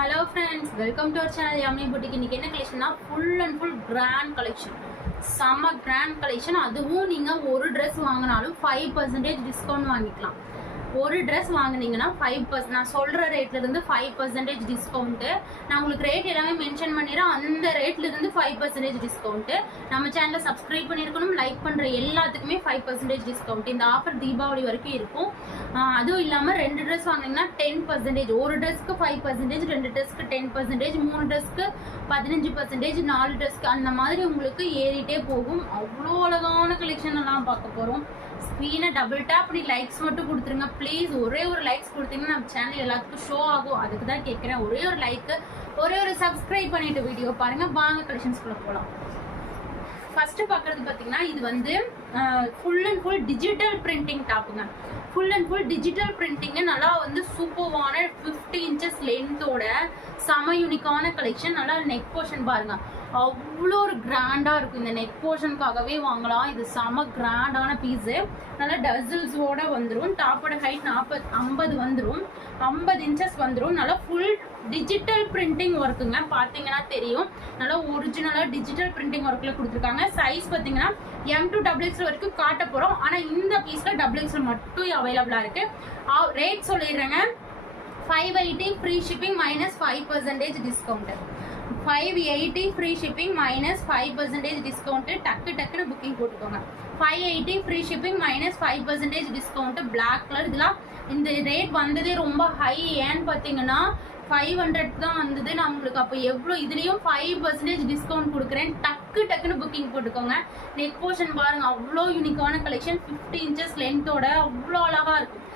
Hello friends, welcome to our channel Yummy Boutique. இன்னைக்கு என்ன கலெக்ஷன்னா full and full grand collection. செம்ம grand collection. அதுவும் நீங்க ஒரு Dress வாங்கினாலும் 5% டிஸ்கவுண்ட் வாங்கிக்கலாம். ஒரு ட்ரெஸ் வாங்கினீங்கன்னா 5%, நான் சொல்கிற ரேட்லேருந்து 5% டிஸ்கவுண்ட்டு. நான் உங்களுக்கு ரேட் எல்லாமே மென்ஷன் பண்ணிடுறேன். அந்த ரேட்லேருந்து 5% டிஸ்கவுண்ட்டு. நம்ம சேனலை சப்ஸ்கிரைப் பண்ணியிருக்கணும், லைக் பண்ணுற எல்லாத்துக்குமே 5% டிஸ்கவுண்ட். இந்த ஆஃபர் தீபாவளி வரைக்கும் இருக்கும். அதுவும் இல்லாமல் 2 ட்ரெஸ் வாங்கினீங்கன்னா 10%. ஒரு ட்ரெஸ்க்கு 5%, 2 ட்ரெஸ்க்கு 10%, 3 ட்ரெஸ்க்கு 15%, 4 ட்ரெஸ்க்கு அந்த மாதிரி உங்களுக்கு ஏறிட்டே போகும். அவ்வளோ அழகான கலெக்ஷன் எல்லாம் பார்க்க போகிறோம். ஸ்க்ரீனை டபுள் டேப் பண்ணி லைக்ஸ் மட்டும் கொடுத்துருங்க ப்ளீஸ். ஒரே ஒரு லைக்ஸ் கொடுத்தீங்கன்னா நம்ம சேனல் எல்லாத்துக்கும் ஷோ ஆகும். அதுக்கு தான் கேட்குறேன். ஒரே ஒரு லைக்கு, ஒரே ஒரு சப்ஸ்கிரைப் பண்ணிட்டு வீடியோ பாருங்கள். வாங்க கலெக்ஷன்ஸ்குள்ளே போகலாம். ஃபஸ்ட்டு பார்க்குறது பார்த்தீங்கன்னா இது வந்து full and full digital printing டாப்புங்க. Full and full digital printing நல்லா வந்து சூப்பர்வான 50 inches லென்த்தோட செம யூனிக்கான கலெக்ஷன். நல்லா நெக் போர்ஷன் பாருங்க, அவ்வளோ ஒரு கிராண்டாக இருக்கும். இந்த நெக் போர்ஷனுக்காகவே வாங்கலாம். இது செம கிராண்டான பீஸு. நல்லா டசில்ஸோட வந்துடும். டாப்போட ஹைட் 50 வந்துடும், 50 inches வந்துடும். நல்லா ஃபுல் டிஜிட்டல் பிரிண்டிங் ஒர்க்குங்க. பார்த்தீங்கன்னா தெரியும், நல்லா ஒரிஜினலாக டிஜிட்டல் பிரிண்டிங் ஒர்க்கில் கொடுத்துருக்காங்க. சைஸ் பார்த்தீங்கன்னா M to XXL வரைக்கும் காட்ட போகிறோம். ஆனால் இந்த பீஸில் XXL மட்டும் அவைலபிளாக இருக்குது. ரேட் சொல்லிடுறேங்க. 580 free shipping minus 5% discount. 580 free shipping minus 5% discount. டக்குன்னு புக்கிங் போட்டுக்கோங்க. 580 free shipping minus 5% discount. Black colour. இதெல்லாம் இந்த ரேட் வந்ததே ரொம்ப ஹை. ஏன்னு பார்த்தீங்கன்னா 500 தான் வந்தது. நான் உங்களுக்கு அப்போ எவ்வளோ இதுலேயும் 5% டிஸ்கவுண்ட் கொடுக்குறேன். டக்குன்னு புக்கிங் போட்டுக்கோங்க. நெக் போர்ஷன் பாருங்கள், அவ்வளோ யூனிக்கான கலெக்ஷன். 50 inches லென்த்தோட அவ்வளோ அழகாக இருக்கும்.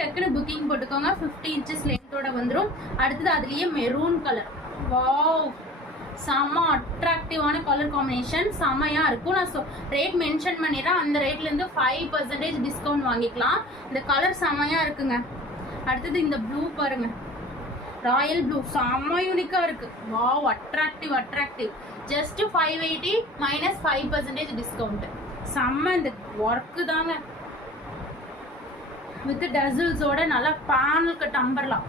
டக்குன்னு புக்கிங் போட்டுக்கோங்க. 50 inches லென்த்தோட வந்துடும். அடுத்தது அதுலேயே மெரூன் கலர். வாவ், செம்ம அட்ராக்டிவான கலர் காம்பினேஷன். செம்மையாக இருக்கும். நான் ரேட் மென்ஷன் பண்ணிடுறேன். அந்த ரேட்லேருந்து 5% டிஸ்கவுண்ட் வாங்கிக்கலாம். இந்த கலர் செம்மையாக இருக்குங்க. அடுத்தது இந்த ப்ளூ பாருங்கள், ராயல் ப்ளூ. செம்ம யூனிக்காக இருக்குது. Wow, attractive. Just 580 minus 5% discount. செம்ம இந்த ஒர்க்கு தாங்க. வித் டசில்ஸோட நல்லா பேனல் கட் அம்பர்லாம்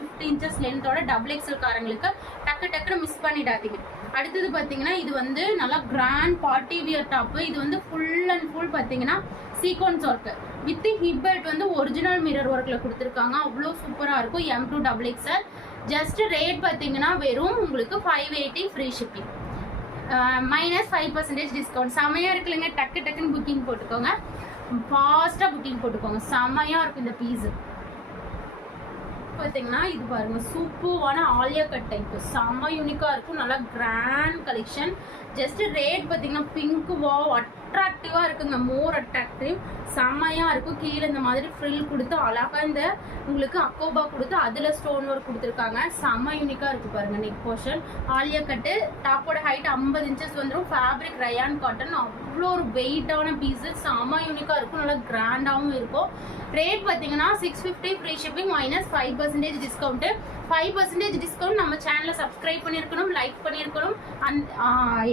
50 inches லென்த்தோட XXL காரங்களுக்கு டக்குன்னு மிஸ் பண்ணிடாதீங்க. அடுத்தது பார்த்தீங்கன்னா இது வந்து நல்லா கிராண்ட் பார்ட்டி வியர் டாப்பு. இது வந்து ஃபுல் அண்ட் ஃபுல் பார்த்தீங்கன்னா sequence work with hip belt வந்து ஒரிஜினல் மிரர் ஒர்க்கில் கொடுத்துருக்காங்க. அவ்வளோ சூப்பராக இருக்கும். M to XXL. Just rate பார்த்தீங்கன்னா வெறும் உங்களுக்கு 580 ஃப்ரீ ஷிப்பிங் மைனஸ் 5% டிஸ்கவுண்ட். செமையாக இருக்குல்லங்க. டக்குன்னு புக்கிங் போட்டுக்கோங்க. ஃபாஸ்ட்டாக புக்கிங் போட்டுக்கோங்க. செமையாக இருக்கும் இந்த பீஸு. பார்த்தீங்கன்னா இது பாருங்கள், சூப்பரான ஆலியா கட் டைப்பு. செம்ம யூனிக்காக இருக்கும். நல்லா கிராண்ட் கலெக்ஷன். ஜஸ்ட் ரேட் பார்த்தீங்கன்னா பிங்க். வாவ், அட்ராக்டிவாக இருக்குங்க. மோர் அட்ராக்டிவ். செம்மையாக இருக்கும். கீழே இந்த மாதிரி ஃப்ரில் கொடுத்து அழகாக இந்த உங்களுக்கு அக்கோபா கொடுத்து அதில் ஸ்டோன் ஒர்க் கொடுத்துருக்காங்க. செம்ம யூனிக்காக இருக்குது பாருங்கள். Neck portion Alia cut. டாப்போட ஹைட் 50 inches வந்துடும். Fabric rayon cotton. அவ்வளோ ஒரு வெயிட்டான பீஸு. செம்ம யூனிக்காக இருக்கும். நல்லா கிராண்டாகவும் இருக்கும். ரேட் பார்த்தீங்கன்னா 650 free shipping minus 5% discount. 5% discount. நம்ம சேனலை சப்ஸ்கிரைப் பண்ணியிருக்கணும், லைக் பண்ணியிருக்கணும்.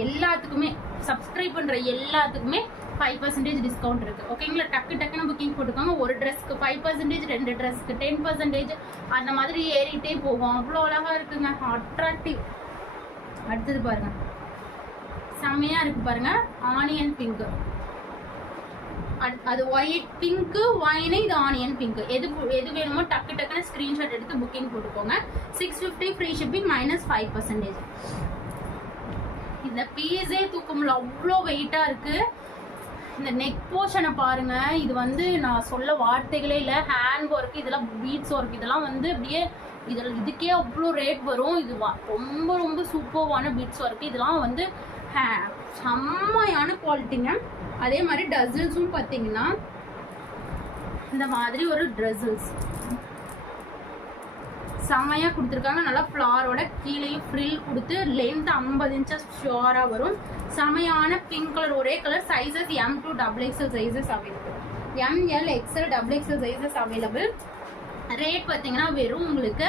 எல்லாத்துக்குமே சப்ஸ்கிரைப் பண்ணுற எல்லாத்துக்குமே 5% டிஸ்கவுண்ட் இருக்குது. ஓகேங்களா? டக்குன்னு புக்கிங் போட்டுக்கோங்க. ஒரு ட்ரெஸ்க்கு 5%, 2 ட்ரெஸ்க்கு 10%, அந்த மாதிரி ஏறிட்டே போகும். அவ்வளோ அழகாக இருக்குங்க. அட்ராக்டிவ். அடுத்தது பாருங்கள், செம்மையாக இருக்குது பாருங்கள். Onion pink. அது ஒயிட் பிங்க்கு, ஒயினு, இது ஆனியன் பிங்க்கு. எது வேணுமோ டக்குன்னு ஸ்க்ரீன்ஷாட் எடுத்து புக்கிங் போட்டுக்கோங்க. 650 ஃப்ரீ ஷிப்பிங் மைனஸ் 5%. இந்த பீஸே தூக்க முடியல, அவ்வளோ வெயிட்டாக இருக்குது. இந்த நெக் போர்ஷனை பாருங்கள். இது வந்து நான் சொல்ல வார்த்தைகளே இல்லை. ஹேண்ட் ஒர்க், இதெல்லாம் பீட்ஸ் ஒர்க், இதெல்லாம் வந்து அப்படியே இதுக்கே அவ்வளோ ரேட் வரும். இது ரொம்ப சூப்பர்வான பீட்ஸ் ஒர்க். இதெல்லாம் வந்து செம்மையான குவாலிட்டிங்க. அதே மாதிரி டசில்ஸும் பார்த்தீங்கன்னா இந்த மாதிரி ஒரு ட்ரெஸ்ஸில்ஸ் செம்மையாக கொடுத்துருக்காங்க. நல்லா ஃப்ளாரோட கீழேயும் ஃப்ரில் கொடுத்து லென்த் 50 inches ஷுவராக வரும். செம்மையான பிங்க் கலர். ஒரே colour. Sizes M to XXL sizes available. ML XL XXL sizes available. Rate பார்த்தீங்கன்னா வெறும் உங்களுக்கு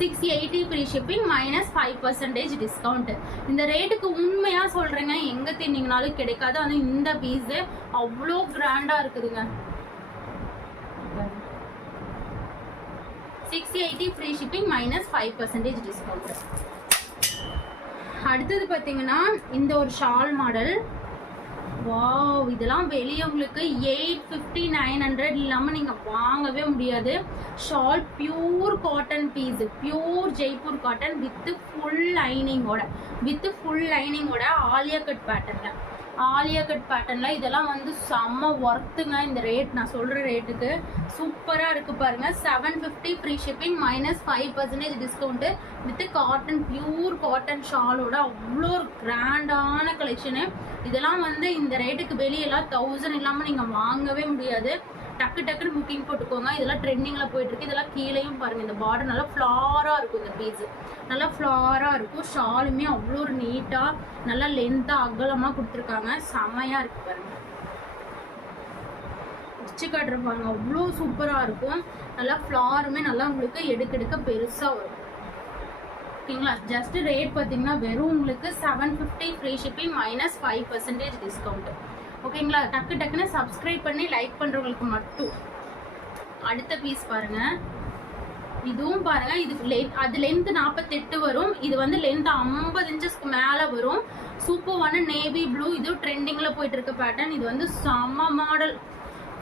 680 ஃப்ரீ ஷிப்பிங் மைனஸ் 5% டிஸ்கவுண்ட். இந்த ரேட்டுக்கு உண்மையாக சொல்கிறேங்க, எங்கே தின்னீங்கனாலும் கிடைக்காது. அதுவும் இந்த பீஸு அவ்வளோ கிராண்டாக இருக்குதுங்க. 680 ஃப்ரீ ஷிப்பிங் மைனஸ் 5% டிஸ்கவுண்ட். அடுத்தது பார்த்தீங்கன்னா இந்த ஒரு ஷால் மாடல். வாவ், இதெல்லாம் வெளியே உங்களுக்கு 850 900 இல்லாமல் நீங்கள் வாங்கவே முடியாது. Shawl pure cotton piece, pure Jaipur cotton with full லைனிங்கோட ஆலியா கட் பேட்டர்னில் இதெல்லாம் வந்து செம்ம ஒர்த்துங்க. இந்த ரேட் நான் சொல்கிற ரேட்டுக்கு சூப்பராக இருக்குது பாருங்கள். 750 free shipping minus 5% discount with cotton, pure cotton ஷாலோட அவ்வளோ ஒரு கிராண்டான கலெக்ஷனு. இதெல்லாம் வந்து இந்த ரேட்டுக்கு வெளியெல்லாம் 1000 இல்லாமல் நீங்கள் வாங்கவே முடியாது. டக்குன்னு புக்கிங் போட்டுக்கோங்க. இதெல்லாம் ட்ரெண்டிங்கில் போயிட்டுருக்கு. இதெல்லாம் கீழேயும் பாருங்கள், இந்த பார்டர் நல்லா ஃப்ளாராக இருக்கும். இந்த பீஸு நல்லா ஃப்ளாராக இருக்கும். ஷாலுமே அவ்வளோ ஒரு நீட்டாக நல்லா லென்த்தாக அகலமாக கொடுத்துருக்காங்க. செமையாக இருக்குது பாருங்கள். வச்சு காட்டுற பாருங்கள், அவ்வளோ சூப்பராக இருக்கும். நல்லா ஃப்ளாருமே நல்லா உங்களுக்கு எடுக்க பெருசாக வரும். ஓகேங்களா? ஜஸ்ட் ரேட் பார்த்தீங்கன்னா வெறும் உங்களுக்கு 750 ஃப்ரீ ஷிப்பிங் மைனஸ் 5% டிஸ்கவுண்ட். ஓகேங்களா? டக்குன்னு சப்ஸ்கிரைப் பண்ணி லைக் பண்ணுறவங்களுக்கு மட்டும். அடுத்த பீஸ் பாருங்க, இதுவும் பாருங்க. இது அது லென்த் 48 வரும். இது வந்து லென்த் 50 இன்ச்சஸ்க்கு மேலே வரும். சூப்பரான நேவி ப்ளூ, இது ட்ரெண்டிங்கில் போயிட்டு இருக்க பேட்டர்ன். இது வந்து செம்ம மாடல்.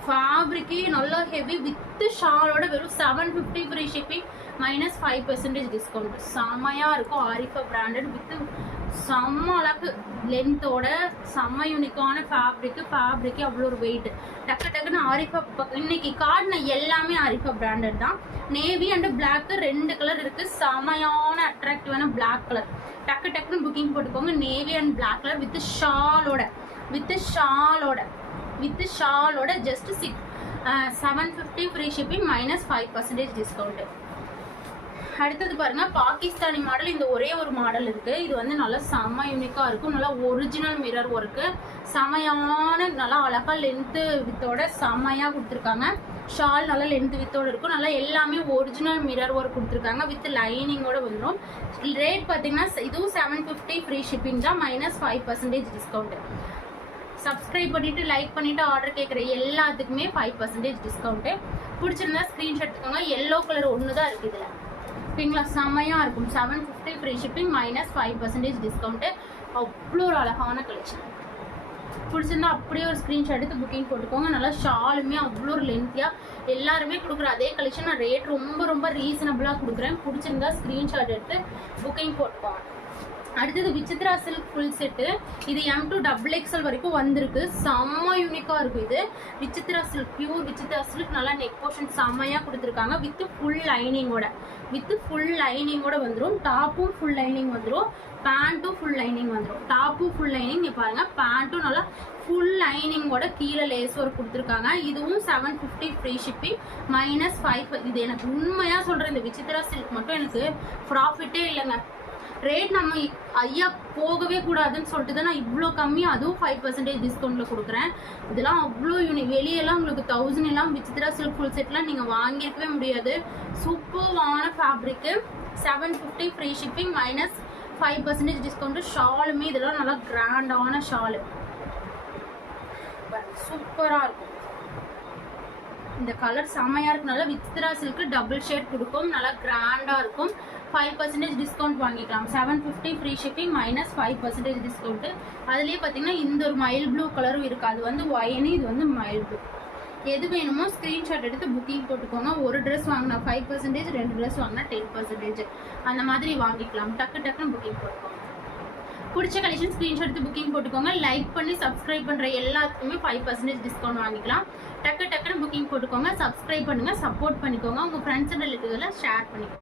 ஃபேப்ரிக்கே நல்லா ஹெவி வித் ஷாலோட வெறும் 750 ஃப்ரீ ஷிப்பிங் மைனஸ் 5% டிஸ்கவுண்ட். செம்மையாக இருக்கும். ஆரிஃபா பிராண்டட் வித் செம்ம அளவுக்கு லென்த்தோட செம்ம யூனிக்கான ஃபேப்ரிக்கு அவ்வளோ ஒரு வெயிட். டக்குன்னு ஆரிஃபா இன்னைக்கு கார்டுன எல்லாமே ஆரிஃபா பிராண்டட் தான். நேவி அண்ட் பிளாக் 2 கலர் இருக்குது. செம்மையான அட்ராக்டிவான பிளாக் கலர். டக்குன்னு புக்கிங் போட்டுக்கோங்க. Navy and black colour with ஷாலோட just 750 free shipping minus 5% discount. அடுத்தது பாருங்க, பாகிஸ்தானி மாடல். இந்த ஒரே ஒரு மாடல் இருக்கு. இது வந்து நல்லா செம்ம யூனிக்காக இருக்கும். நல்லா ஒரிஜினல் மிரர் ஒர்க்கு, செமையான நல்லா அழகா லென்த்து வித்தோட செம்மையாக கொடுத்துருக்காங்க. ஷால் நல்லா லென்த் வித்தோட இருக்கும். நல்லா எல்லாமே ஒரிஜினல் மிரர் ஒர்க் கொடுத்துருக்காங்க வித் லைனிங்கோட வந்துடும். ரேட் பார்த்தீங்கன்னா இதுவும் 750 ஃப்ரீ ஷிப்பிங் தான் மைனஸ் 5% டிஸ்கவுண்ட். சப்ஸ்கிரைப் பண்ணிட்டு லைக் பண்ணிட்டு ஆர்டர் கேட்குற எல்லாத்துக்குமே 5% டிஸ்கவுண்ட்டு. பிடிச்சிருந்தா ஸ்க்ரீன்ஷாட் எடுத்துக்கோங்க. எல்லோ கலர் ஒன்று தான் இருக்குது இதில். ஓகேங்களா? செம்மையாக இருக்கும். 750 ஃப்ரீ ஷிப்பிங் மைனஸ் 5% டிஸ்கவுண்ட்டு. அவ்வளோ ஒரு அழகான கலெக்ஷன். பிடிச்சிருந்தா அப்படியே ஒரு ஸ்க்ரீன்ஷாட் எடுத்து புக்கிங் போட்டுக்கோங்க. நல்லா ஷாலுமே அவ்வளோ ஒரு லென்த்தியாக எல்லாருமே கொடுக்குற அதே கலெக்ஷன். நான் ரேட் ரொம்ப ரீசனபிளாக கொடுக்குறேன். பிடிச்சிருந்தா ஸ்க்ரீன்ஷாட் எடுத்து புக்கிங் போட்டுக்கோங்க. அடுத்தது விசித்ரா சில்க் ஃபுல் செட்டு. இது M to XXL வரைக்கும் வந்திருக்கு. செம்ம யூனிக்காக இருக்கும். இது Vichitra silk, pure Vichitra silk. நல்லா நெக் போர்ஷன் செம்மையாக கொடுத்துருக்காங்க வித் ஃபுல் லைனிங்கோட வந்துடும். டாப்பும் ஃபுல் லைனிங் வந்துடும், பேண்ட்டும் ஃபுல் லைனிங் வந்துடும். டாப்பும் ஃபுல் லைனிங் பாருங்கள், பேண்ட்டும் நல்லா ஃபுல் லைனிங்கோட கீழே லேஸ் ஒர்க் கொடுத்துருக்காங்க. இதுவும் 750 ஃப்ரீ ஷிப்பிங் மைனஸ் 5. இது எனக்கு உண்மையாக சொல்கிறேன், இந்த விசித்ரா சில்க் மட்டும் எனக்கு ப்ராஃபிட்டே இல்லைங்க. ரேட் நம்ம ஐயா போகவே கூடாதுன்னு சொல்லிட்டு தான் நான் இவ்வளோ கம்மியாக அதுவும் 5% டிஸ்கவுண்ட்டில் கொடுக்குறேன். இதெல்லாம் அவ்வளோ வெளியெல்லாம் உங்களுக்கு 1000 எல்லாம் விசித்ரா சில்க் ஃபுல் செட்லாம் நீங்கள் வாங்கியிருக்கவே முடியாது. சூப்பரான ஃபேப்ரிக்கு. 750 ஃப்ரீ ஷிப்பிங் மைனஸ் 5% டிஸ்கவுண்ட்டு. ஷாலுமே இதெல்லாம் நல்லா கிராண்டான ஷாலு, சூப்பராக இருக்கும். இந்த கலர் செம்மையாக இருக்கனால விசித்ரா சில்க்கு டபுள் ஷேட் கொடுக்கும். நல்லா கிராண்டாக இருக்கும். 5% டிஸ்கவுண்ட் வாங்கிக்கலாம். 750 ஃப்ரீ ஷிப்பிங் மைனஸ் 5% டிஸ்கவுண்ட்டு. அதுலேயே பார்த்தீங்கன்னா இந்த ஒரு மைல் ப்ளூ கலரும் இருக்குது. அது வந்து ஒயினு, இது வந்து மைல் ப்ளூ. எது வேணுமோ ஸ்க்ரீன்ஷாட் எடுத்து புக்கிங் போட்டுக்கோங்க. ஒரு ட்ரெஸ் வாங்கினா 5%, 2 ட்ரெஸ் வாங்கினா 10%, அந்த மாதிரி வாங்கிக்கலாம். டக்குன்னு புக்கிங் போட்டுக்கோங்க. பிடிச்ச கலெக்ஷன் ஸ்க்ரீன்ஷாட் எடுத்து புக்கிங் போட்டுக்கோங்க. லைக் பண்ணி சப்ஸ்கிரைப் பண்ணுற எல்லாத்துக்குமே 5% டிஸ்கவுண்ட் வாங்கிக்கலாம். டக்குன்னு புக்கிங் போட்டுக்கோங்க. சப்ஸ்கிரைப் பண்ணுங்கள், சப்போர்ட் பண்ணிக்கோங்க. உங்கள் ஃப்ரெண்ட்ஸ் அண்ட் ரிலேட்டிவ்ல ஷேர் பண்ணிக்கோங்க.